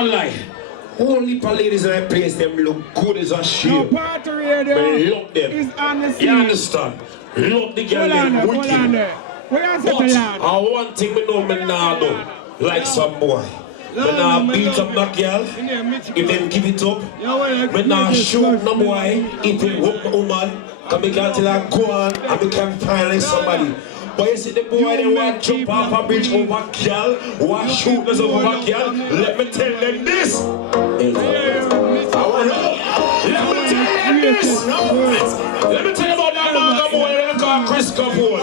can't lie. Only for ladies in that place, them look good as a shit. No party radio. But love them. Is on the scene. You understand? Love the girl them wicked. But one thing we know me now do, like some boy. Me nah beat up no girl, if them give it up. Me nah shoot no boy, if they hook my woman. Cause me can't tell her go on and me can find somebody. But you see the boy they want to jump off a bridge over girl, want shoot us over girl. Let me tell them this. Let me tell them this. Let me tell you about that manga boy they call Chris Kapoor.